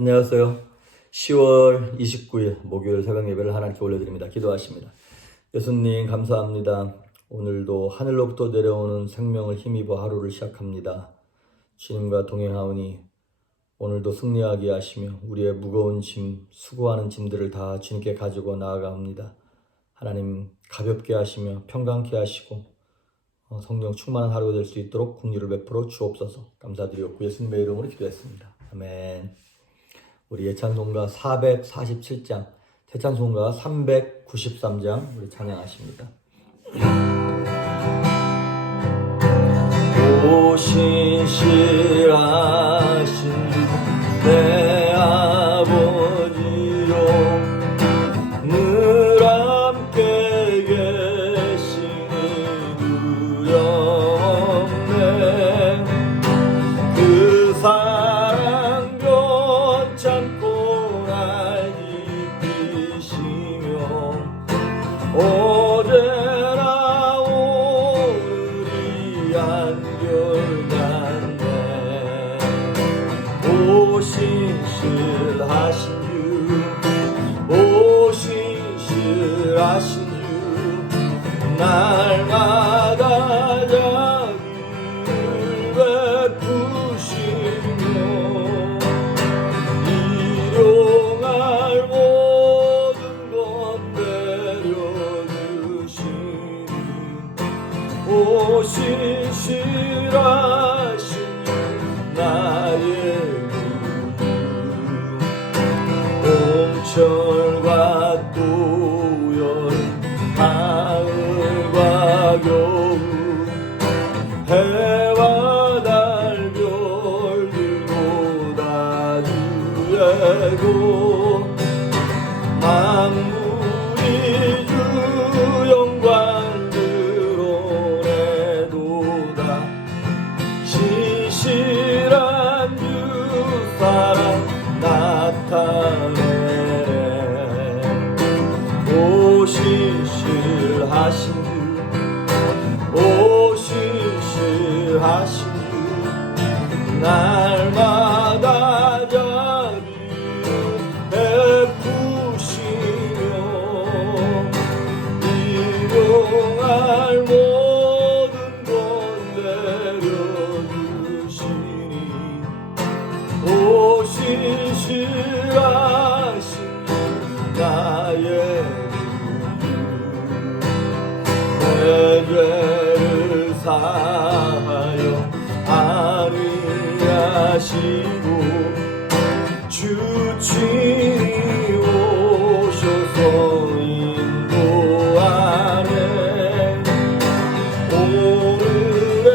안녕하세요. 10월 29일 목요일 새벽 예배를 하나님께 올려드립니다. 기도하십니다. 예수님 감사합니다. 오늘도 하늘로부터 내려오는 생명을 힘입어 하루를 시작합니다. 주님과 동행하오니 오늘도 승리하게 하시며 우리의 무거운 짐, 수고하는 짐들을 다 주님께 가지고 나아갑니다. 하나님 가볍게 하시며 평강케 하시고 성령 충만한 하루가 될 수 있도록 긍휼을 베풀어 주옵소서. 감사드리고 예수님의 이름으로 기도했습니다. 아멘. 우리 예찬송가 447장, 대찬송가 393장 우리 찬양하십니다. 오 신실하신 내 아버지요, 늘 함께 계시니 두렵네. 그 사랑 변찮고 날 지키시며 어제나 오늘이 한결같네. 오 신실하신 주, 오 신실하신 주, 날마다 자비를 베푸시며 일용할 모든 것 내려주시니 오 신실하신 주 나의 봄철과 또여름 가을과 겨울 해와 달 별들도 다 주의고 만물이 주 영광 드러내도다. 신실한 주 사랑 나타내. 오 신실하신 주, 오 신실하신 주, 날마다 자비를 베푸시며 일용할 모든 것 내려주시니 오 신실하신 주 나의 내 죄를 사하여 안위하시고 주 친히 오셔서 인도하네. 오늘의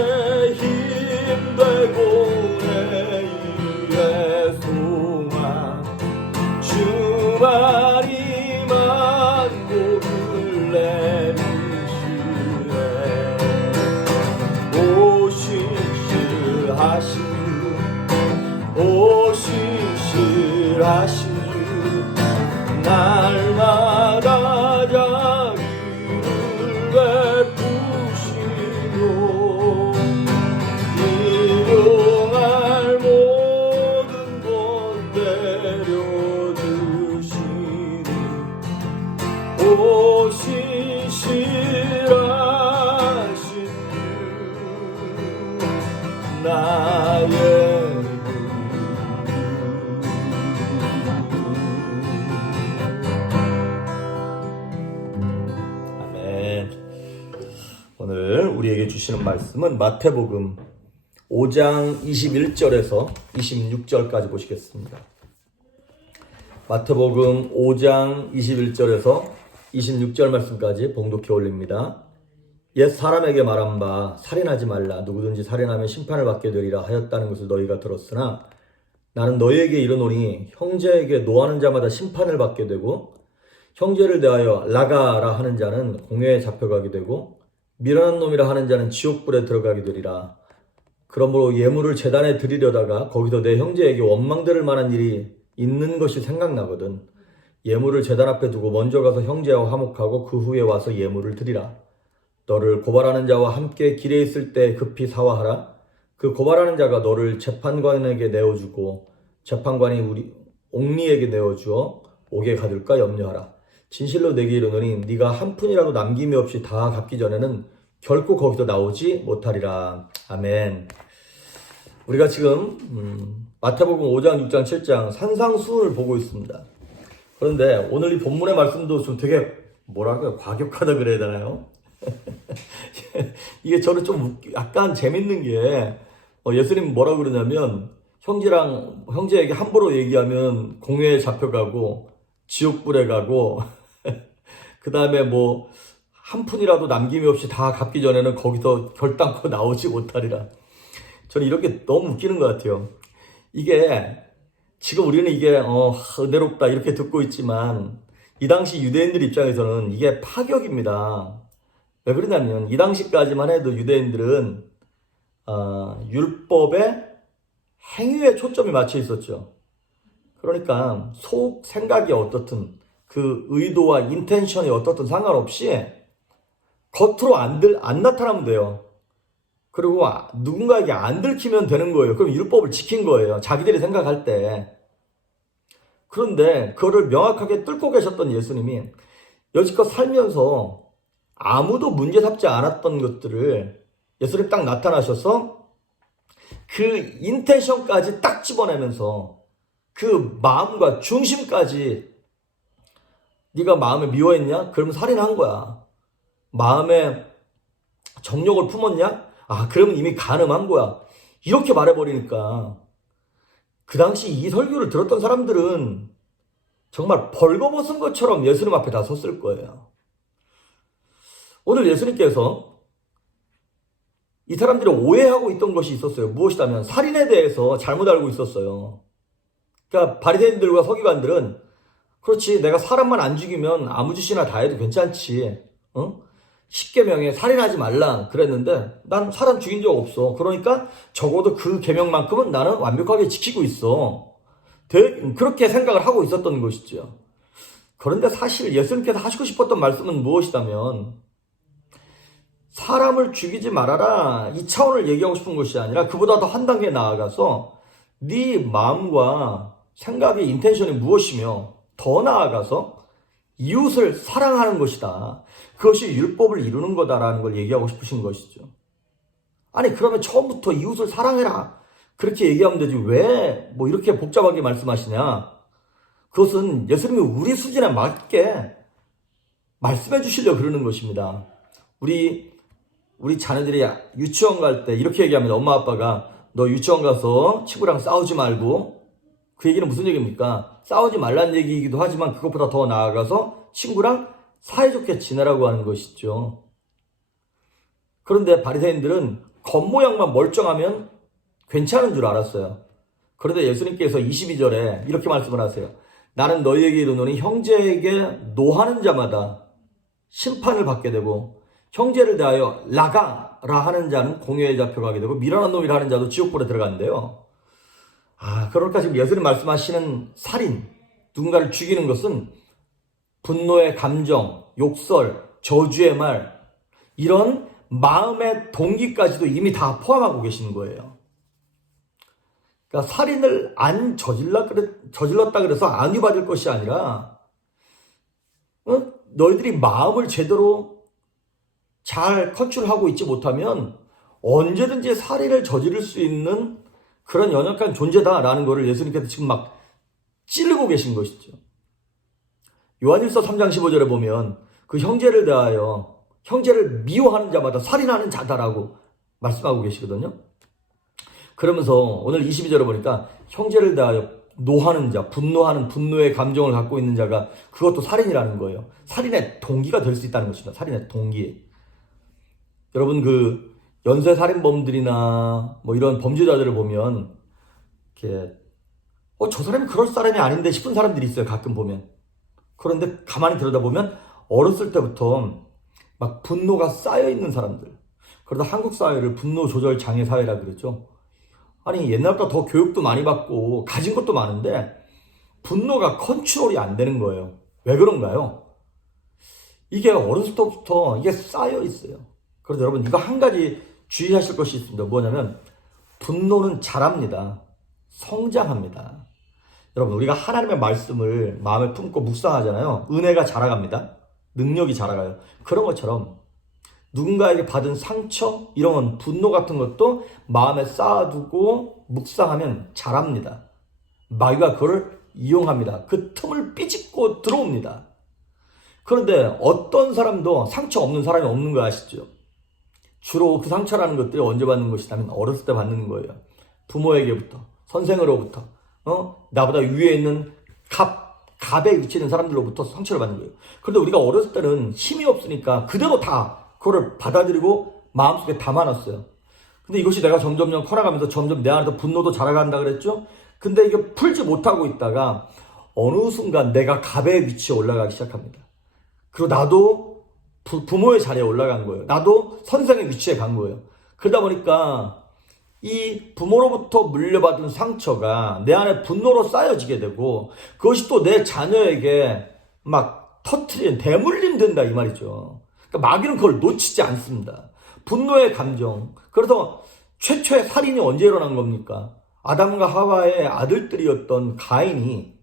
힘되고 내일의 소망 주말이만 복을 내리시네. 오 신실하신 주, 오 신실하신 주, 날마다 자비를 베푸시며 일용할 모든 것 내려주시니 오 신실하신 주 나의 아멘. 오늘 우리에게 주시는 말씀은 마태복음 5장 21절에서 26절까지 보시겠습니다. 마태복음 5장 21절에서 26절 말씀까지 봉독해 올립니다. 옛 사람에게 말한 바 살인하지 말라, 누구든지 살인하면 심판을 받게 되리라 하였다는 것을 너희가 들었으나 나는 너희에게 이르노니 형제에게 노하는 자마다 심판을 받게 되고 형제를 대하여 라가라 하는 자는 공회에 잡혀가게 되고 미련한 놈이라 하는 자는 지옥불에 들어가게 되리라. 그러므로 예물을 제단에 드리려다가 거기서 내 형제에게 원망들을 만한 일이 있는 것이 생각나거든 예물을 제단 앞에 두고 먼저 가서 형제와 화목하고 그 후에 와서 예물을 드리라. 너를 고발하는 자와 함께 길에 있을 때 급히 사화하라. 그 고발하는 자가 너를 재판관에게 내어주고 재판관이 옥리에게 내어주어 옥에 가둘까 염려하라. 진실로 내게 이르노니 네가 한 푼이라도 남김이 없이 다 갚기 전에는 결코 거기서 나오지 못하리라. 아멘. 우리가 지금 마태복음 5장, 6장, 7장 산상수훈을 보고 있습니다. 그런데 오늘 이 본문의 말씀도 좀 되게 뭐랄까요? 과격하다 그래야 되나요? 이게 저는 좀 약간 재밌는 게 예수님 뭐라고 그러냐면 형제에게 함부로 얘기하면 공회에 잡혀가고 지옥불에 가고 그 다음에 뭐 한 푼이라도 남김이 없이 다 갚기 전에는 거기서 결단코 나오지 못하리라. 저는 이렇게 너무 웃기는 것 같아요. 이게 지금 우리는 이게 은혜롭다 이렇게 듣고 있지만 이 당시 유대인들 입장에서는 이게 파격입니다. 왜 그러냐면 이 당시까지만 해도 유대인들은 율법의 행위에 초점이 맞춰 있었죠. 그러니까 속 생각이 어떻든 그 의도와 인텐션이 어떻든 상관없이 겉으로 안 나타나면 돼요. 그리고 누군가에게 안 들키면 되는 거예요. 그럼 율법을 지킨 거예요. 자기들이 생각할 때. 그런데 그거를 명확하게 뚫고 계셨던 예수님이 여지껏 살면서 아무도 문제 삼지 않았던 것들을 예수님 딱 나타나셔서 그 인텐션까지 딱 집어내면서 그 마음과 중심까지 네가 마음에 미워했냐? 그러면 살인한 거야. 마음에 정욕을 품었냐? 그러면 이미 간음한 거야. 이렇게 말해버리니까 그 당시 이 설교를 들었던 사람들은 정말 벌거벗은 것처럼 예수님 앞에 다 섰을 거예요. 오늘 예수님께서 이 사람들이 오해하고 있던 것이 있었어요. 무엇이냐면 살인에 대해서 잘못 알고 있었어요. 그러니까 바리새인들과 서기관들은 그렇지, 내가 사람만 안 죽이면 아무 짓이나 다 해도 괜찮지. 십계명에 살인하지 말라 그랬는데 난 사람 죽인 적 없어. 그러니까 적어도 그 계명만큼은 나는 완벽하게 지키고 있어. 그렇게 생각을 하고 있었던 것이죠. 그런데 사실 예수님께서 하시고 싶었던 말씀은 무엇이냐면 사람을 죽이지 말아라 이 차원을 얘기하고 싶은 것이 아니라 그보다 더 한 단계 나아가서 네 마음과 생각의 인텐션이 무엇이며 더 나아가서 이웃을 사랑하는 것이다. 그것이 율법을 이루는 거다라는 걸 얘기하고 싶으신 것이죠. 아니 그러면 처음부터 이웃을 사랑해라 그렇게 얘기하면 되지 왜 뭐 이렇게 복잡하게 말씀하시냐. 그것은 예수님이 우리 수준에 맞게 말씀해 주시려고 그러는 것입니다. 우리 자녀들이 유치원 갈 때 이렇게 얘기하면 엄마 아빠가 너 유치원 가서 친구랑 싸우지 말고, 그 얘기는 무슨 얘기입니까? 싸우지 말란 얘기이기도 하지만 그것보다 더 나아가서 친구랑 사이좋게 지내라고 하는 것이죠. 그런데 바리새인들은 겉모양만 멀쩡하면 괜찮은 줄 알았어요. 그런데 예수님께서 22절에 이렇게 말씀을 하세요. 나는 너희에게 이르노니 형제에게 노하는 자마다 심판을 받게 되고 형제를 대하여 라가라 하는 자는 공회에 잡혀가게 되고 미련한 놈이라 하는 자도 지옥불에 들어간대요. 그러니까 지금 예수님 말씀하시는 살인, 누군가를 죽이는 것은 분노의 감정, 욕설, 저주의 말, 이런 마음의 동기까지도 이미 다 포함하고 계시는 거예요. 그러니까 살인을 안 저질렀다 그래서 안위받을 것이 아니라 너희들이 마음을 제대로 잘 컨트롤하고 있지 못하면 언제든지 살인을 저지를 수 있는 그런 연약한 존재다라는 것을 예수님께서 지금 막 찌르고 계신 것이죠. 요한일서 3장 15절에 보면 그 형제를 대하여 형제를 미워하는 자마다 살인하는 자다라고 말씀하고 계시거든요. 그러면서 오늘 22절에 보니까 형제를 대하여 노하는 자, 분노하는 분노의 감정을 갖고 있는 자가 그것도 살인이라는 거예요. 살인의 동기가 될 수 있다는 것입니다. 살인의 동기. 여러분 그 연쇄 살인범들이나 뭐 이런 범죄자들을 보면 이렇게 저 사람이 그럴 사람이 아닌데 싶은 사람들이 있어요. 가끔 보면. 그런데 가만히 들여다보면 어렸을 때부터 막 분노가 쌓여있는 사람들. 그러다 한국 사회를 분노 조절 장애 사회라 그러죠. 아니 옛날보다 더 교육도 많이 받고 가진 것도 많은데 분노가 컨트롤이 안 되는 거예요. 왜 그런가요? 이게 어렸을 때부터 이게 쌓여 있어요. 그래서 여러분 이거 한 가지 주의하실 것이 있습니다. 뭐냐면 분노는 자랍니다. 성장합니다. 여러분, 우리가 하나님의 말씀을 마음에 품고 묵상하잖아요. 은혜가 자라갑니다. 능력이 자라가요. 그런 것처럼 누군가에게 받은 상처, 이런 분노 같은 것도 마음에 쌓아두고 묵상하면 자랍니다. 마귀가 그걸 이용합니다. 그 틈을 삐집고 들어옵니다. 그런데 어떤 사람도 상처 없는 사람이 없는 거 아시죠? 주로 그 상처라는 것들이 언제 받는 것이냐면 어렸을 때 받는 거예요. 부모에게부터, 선생으로부터, 나보다 위에 있는 갑에 위치하는 사람들로부터 상처를 받는 거예요. 그런데 우리가 어렸을 때는 힘이 없으니까 그대로 다 그거를 받아들이고 마음속에 담아놨어요. 근데 이것이 내가 점점점 커나가면서 점점 내 안에서 분노도 자라간다 그랬죠? 근데 이게 풀지 못하고 있다가 어느 순간 내가 갑의 위치에 올라가기 시작합니다. 그리고 나도 부모의 자리에 올라간 거예요. 나도 선생의 위치에 간 거예요. 그러다 보니까 이 부모로부터 물려받은 상처가 내 안에 분노로 쌓여지게 되고 그것이 또 내 자녀에게 막 터트린 대물림 된다 이 말이죠. 그러니까 마귀는 그걸 놓치지 않습니다. 분노의 감정. 그래서 최초의 살인이 언제 일어난 겁니까? 아담과 하와의 아들들이었던 가인이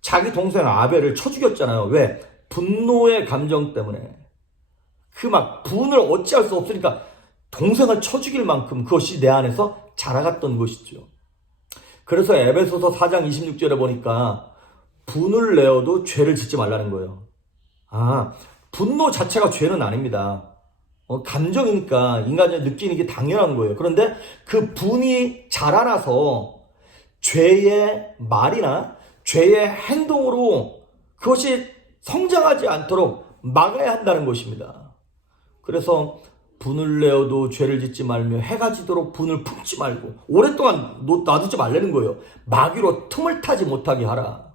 자기 동생 아벨을 쳐 죽였잖아요. 왜? 분노의 감정 때문에. 그 막 분을 어찌할 수 없으니까 동생을 쳐 죽일 만큼 그것이 내 안에서 자라갔던 것이죠. 그래서 에베소서 4장 26절에 보니까 분을 내어도 죄를 짓지 말라는 거예요. 분노 자체가 죄는 아닙니다. 감정이니까 인간이 느끼는 게 당연한 거예요. 그런데 그 분이 자라나서 죄의 말이나 죄의 행동으로 그것이 성장하지 않도록 막아야 한다는 것입니다. 그래서 분을 내어도 죄를 짓지 말며 해가 지도록 분을 품지 말고 오랫동안 놔두지 말라는 거예요. 마귀로 틈을 타지 못하게 하라.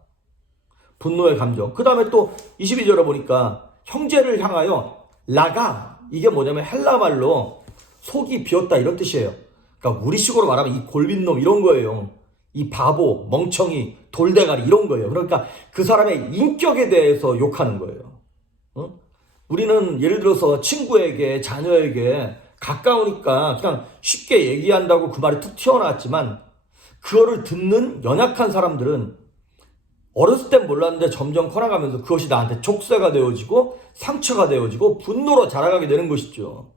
분노의 감정. 그 다음에 또 22절에 보니까 형제를 향하여 라가, 이게 뭐냐면 헬라 말로 속이 비었다 이런 뜻이에요. 그러니까 우리식으로 말하면 이 골빈놈 이런 거예요. 이 바보, 멍청이, 돌대가리 이런 거예요. 그러니까 그 사람의 인격에 대해서 욕하는 거예요. 우리는 예를 들어서 친구에게, 자녀에게 가까우니까 그냥 쉽게 얘기한다고 그 말이 툭 튀어나왔지만 그거를 듣는 연약한 사람들은 어렸을 땐 몰랐는데 점점 커나가면서 그것이 나한테 족쇄가 되어지고 상처가 되어지고 분노로 자라가게 되는 것이죠.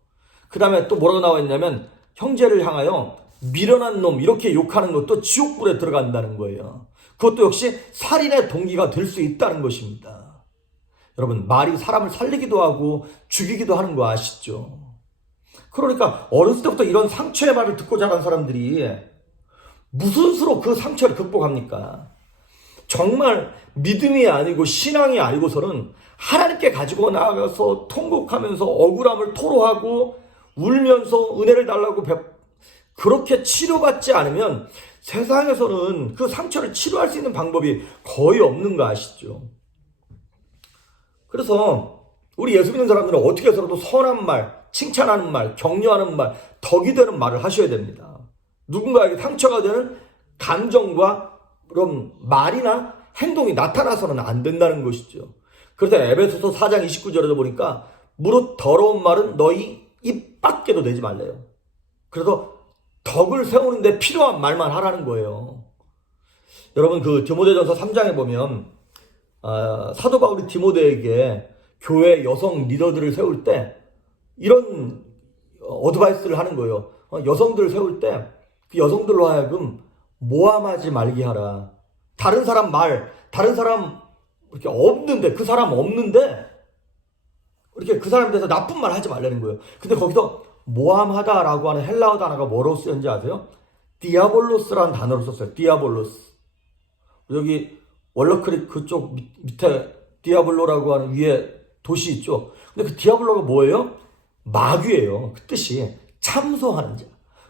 그 다음에 또 뭐라고 나와 있냐면 형제를 향하여 미련한 놈 이렇게 욕하는 것도 지옥불에 들어간다는 거예요. 그것도 역시 살인의 동기가 될 수 있다는 것입니다. 여러분, 말이 사람을 살리기도 하고 죽이기도 하는 거 아시죠? 그러니까 어렸을 때부터 이런 상처의 말을 듣고 자란 사람들이 무슨 수로 그 상처를 극복합니까? 정말 믿음이 아니고 신앙이 아니고서는 하나님께 가지고 나아가서 통곡하면서 억울함을 토로하고 울면서 은혜를 달라고 그렇게 치료받지 않으면 세상에서는 그 상처를 치료할 수 있는 방법이 거의 없는 거 아시죠? 그래서 우리 예수 믿는 사람들은 어떻게 해서라도 선한 말, 칭찬하는 말, 격려하는 말, 덕이 되는 말을 하셔야 됩니다. 누군가에게 상처가 되는 감정과 그런 말이나 행동이 나타나서는 안 된다는 것이죠. 그래서 에베소서 4장 29절에도 보니까 무릇 더러운 말은 너희 입 밖에도 내지 말래요. 그래서 덕을 세우는데 필요한 말만 하라는 거예요. 여러분, 그 디모데전서 3장에 보면 사도 바울이 디모데에게 교회 여성 리더들을 세울 때 이런 어드바이스를 하는 거예요. 여성들을 세울 때 그 여성들로 하여금 모함하지 말게 하라. 다른 사람 이렇게 없는데, 그 사람 없는데 이렇게 그 사람에 대해서 나쁜 말 하지 말라는 거예요. 근데 거기서 모함하다라고 하는 헬라어 단어가 뭐로 쓰였는지 아세요? 디아볼로스라는 단어로 썼어요. 디아볼로스. 여기 월러크릭 그쪽 밑에 디아블로라고 하는 위에 도시 있죠. 근데 그 디아블로가 뭐예요? 마귀예요. 그 뜻이 참소하는 자.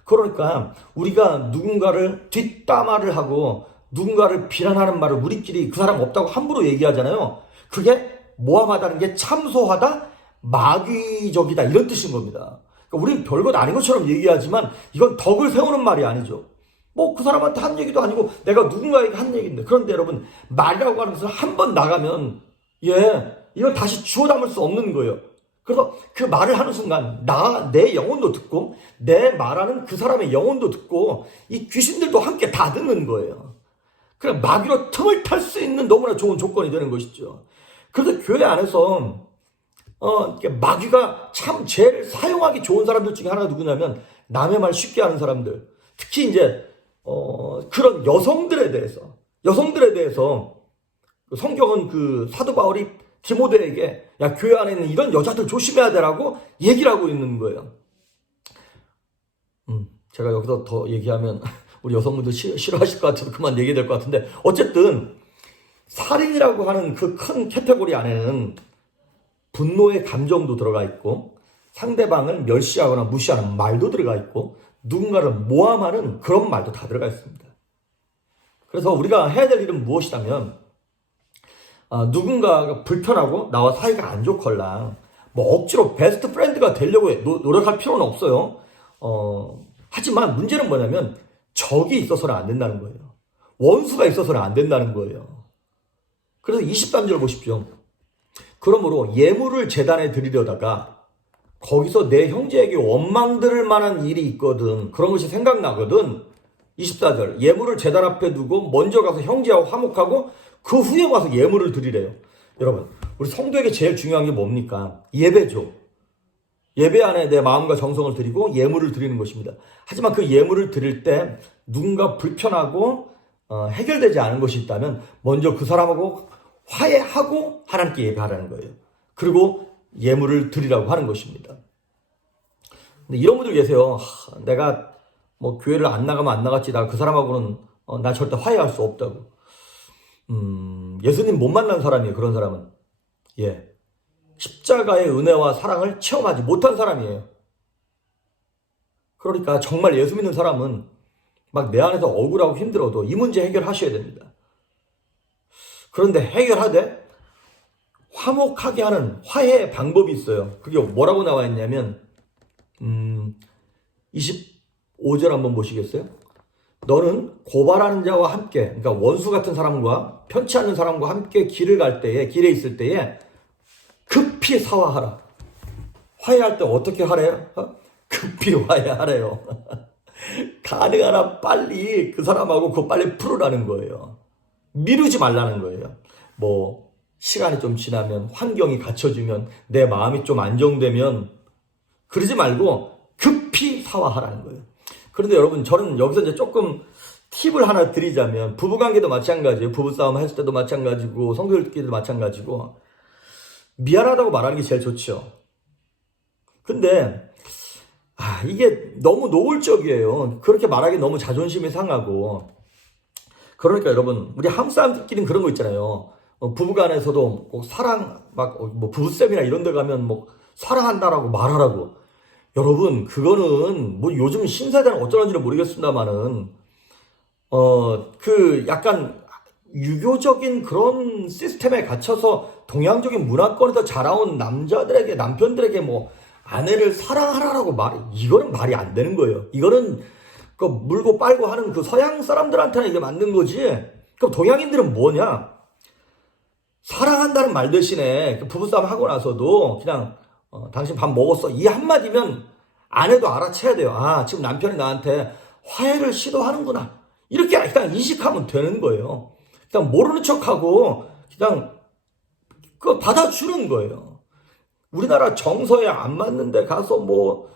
그러니까 우리가 누군가를 뒷담화를 하고 누군가를 비난하는 말을 우리끼리 그 사람 없다고 함부로 얘기하잖아요. 그게 모함하다는 게 참소하다, 마귀적이다 이런 뜻인 겁니다. 그러니까 우리는 별것 아닌 것처럼 얘기하지만 이건 덕을 세우는 말이 아니죠. 뭐 그 사람한테 한 얘기도 아니고 내가 누군가에게 한 얘기인데. 그런데 여러분, 말이라고 하는 것은 한 번 나가면 이건 다시 주워 담을 수 없는 거예요. 그래서 그 말을 하는 순간 내 영혼도 듣고 내 말하는 그 사람의 영혼도 듣고 이 귀신들도 함께 다 듣는 거예요. 그냥 마귀로 틈을 탈 수 있는 너무나 좋은 조건이 되는 것이죠. 그래서 교회 안에서 마귀가 참 제일 사용하기 좋은 사람들 중에 하나가 누구냐면 남의 말 쉽게 하는 사람들. 특히 이제 그런 여성들에 대해서 성경은 그 사도 바울이 디모데에게 야 교회 안에 있는 이런 여자들 조심해야 되라고 얘기를 하고 있는 거예요. 제가 여기서 더 얘기하면 우리 여성분들 싫어하실 것 같아서 그만 얘기해야 될 것 같은데 어쨌든 살인이라고 하는 그 큰 카테고리 안에는 분노의 감정도 들어가 있고 상대방을 멸시하거나 무시하는 말도 들어가 있고 누군가를 모함하는 그런 말도 다 들어가 있습니다. 그래서 우리가 해야 될 일은 무엇이냐면 누군가가 불편하고 나와 사이가 안 좋걸랑 뭐 억지로 베스트 프렌드가 되려고 노력할 필요는 없어요. 하지만 문제는 뭐냐면 적이 있어서는 안 된다는 거예요. 원수가 있어서는 안 된다는 거예요. 그래서 23절 보십시오. 그러므로 예물을 제단에 드리려다가 거기서 내 형제에게 원망 들을 만한 일이 있거든. 그런 것이 생각나거든. 24절 예물을 제단 앞에 두고 먼저 가서 형제와 화목하고 그 후에 와서 예물을 드리래요. 여러분 우리 성도에게 제일 중요한 게 뭡니까? 예배죠. 예배 안에 내 마음과 정성을 드리고 예물을 드리는 것입니다. 하지만 그 예물을 드릴 때 누군가 불편하고 해결되지 않은 것이 있다면 먼저 그 사람하고 화해하고 하나님께 예배하라는 거예요. 그리고 예물을 드리라고 하는 것입니다. 근데 이런 분들 계세요. 내가 뭐 교회를 안 나가면 안 나갔지 나 그 사람하고는 나 절대 화해할 수 없다고. 예수님 못 만난 사람이에요. 그런 사람은. 예. 십자가의 은혜와 사랑을 체험하지 못한 사람이에요. 그러니까 정말 예수 믿는 사람은 막 내 안에서 억울하고 힘들어도 이 문제 해결하셔야 됩니다. 그런데 해결하되 화목하게 하는 화해의 방법이 있어요. 그게 뭐라고 나와 있냐면 25절 한번 보시겠어요? 너는 고발하는 자와 함께 그러니까 원수 같은 사람과 편치 않는 사람과 함께 길에 있을 때에 급히 사화하라. 화해할 때 어떻게 하래요? 급히 화해하래요. 가능한 한 빨리 그 사람하고 그거 빨리 풀으라는 거예요. 미루지 말라는 거예요. 뭐 시간이 좀 지나면 환경이 갖춰지면 내 마음이 좀 안정되면 그러지 말고 급히 사화하라는 거예요. 그런데 여러분 저는 여기서 이제 조금 팁을 하나 드리자면 부부관계도 마찬가지예요. 부부싸움 했을 때도 마찬가지고 성도들끼리도 마찬가지고 미안하다고 말하는 게 제일 좋죠. 근데 이게 너무 노골적이에요. 그렇게 말하기 너무 자존심이 상하고. 그러니까 여러분 우리 한국 사람들끼리는 그런 거 있잖아요. 부부간에서도 뭐 사랑 뭐 부부쌤이나 이런 데 가면 뭐 사랑한다라고 말하라고. 여러분 그거는 뭐 요즘 신세대는 어쩌는지는 모르겠습니다만은 그 약간 유교적인 그런 시스템에 갇혀서 동양적인 문화권에서 자라온 남편들에게 뭐 아내를 사랑하라고 이거는 말이 안 되는 거예요. 이거는 그 물고 빨고 하는 그 서양 사람들한테는 이게 맞는 거지. 그럼 동양인들은 뭐냐? 사랑한다는 말 대신에 그 부부싸움 하고 나서도 그냥 당신 밥 먹었어 이 한마디면 아내도 알아채야 돼요. 지금 남편이 나한테 화해를 시도하는구나. 이렇게 그냥 인식하면 되는 거예요. 그냥 모르는 척하고 그냥 그거 받아주는 거예요. 우리나라 정서에 안 맞는데 가서 뭐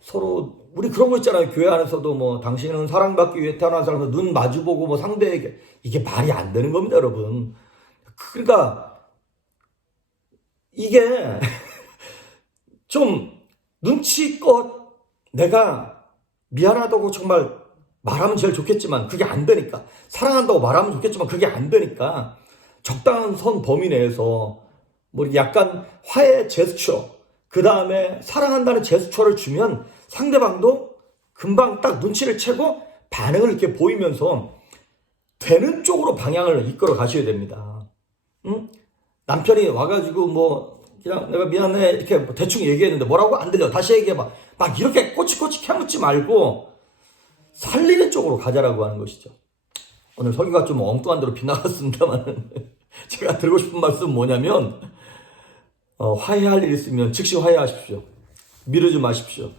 서로 우리 그런 거 있잖아요. 교회 안에서도 뭐 당신은 사랑받기 위해 태어난 사람들 눈 마주보고 뭐 상대에게 이게 말이 안 되는 겁니다, 여러분. 그러니까 이게 좀 눈치껏 내가 미안하다고 정말 말하면 제일 좋겠지만 그게 안 되니까 사랑한다고 말하면 좋겠지만 그게 안 되니까 적당한 선 범위 내에서 뭐 약간 화해 제스처 그 다음에 사랑한다는 제스처를 주면 상대방도 금방 딱 눈치를 채고 반응을 이렇게 보이면서 되는 쪽으로 방향을 이끌어 가셔야 됩니다. 응? 남편이 와가지고 뭐 그냥 내가 미안해 이렇게 대충 얘기했는데 뭐라고 안 들려 다시 얘기해봐 막 이렇게 꼬치꼬치 캐묻지 말고 살리는 쪽으로 가자라고 하는 것이죠. 오늘 설교가 좀 엉뚱한 대로 빗나갔습니다만 제가 드리고 싶은 말씀은 뭐냐면 화해할 일 있으면 즉시 화해하십시오. 미루지 마십시오.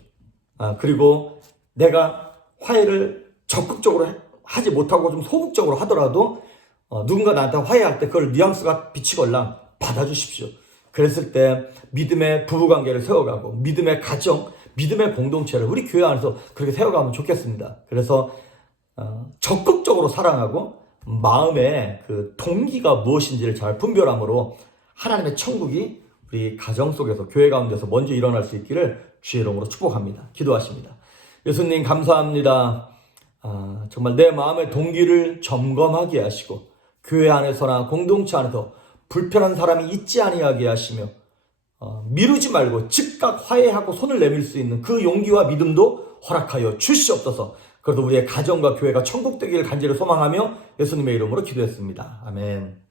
그리고 내가 화해를 적극적으로 하지 못하고 좀 소극적으로 하더라도 누군가 나한테 화해할 때 그걸 뉘앙스가 비치걸랑 받아주십시오. 그랬을 때 믿음의 부부관계를 세워가고 믿음의 가정, 믿음의 공동체를 우리 교회 안에서 그렇게 세워가면 좋겠습니다. 그래서 적극적으로 사랑하고 마음의 그 동기가 무엇인지를 잘 분별함으로 하나님의 천국이 우리 가정 속에서 교회 가운데서 먼저 일어날 수 있기를 주의 이름으로 축복합니다. 기도하십니다. 예수님 감사합니다. 정말 내 마음의 동기를 점검하게 하시고 교회 안에서나 공동체 안에서 불편한 사람이 있지 아니하게 하시며 미루지 말고 즉각 화해하고 손을 내밀 수 있는 그 용기와 믿음도 허락하여 주시옵소서. 그래도 우리의 가정과 교회가 천국 되기를 간절히 소망하며 예수님의 이름으로 기도했습니다. 아멘.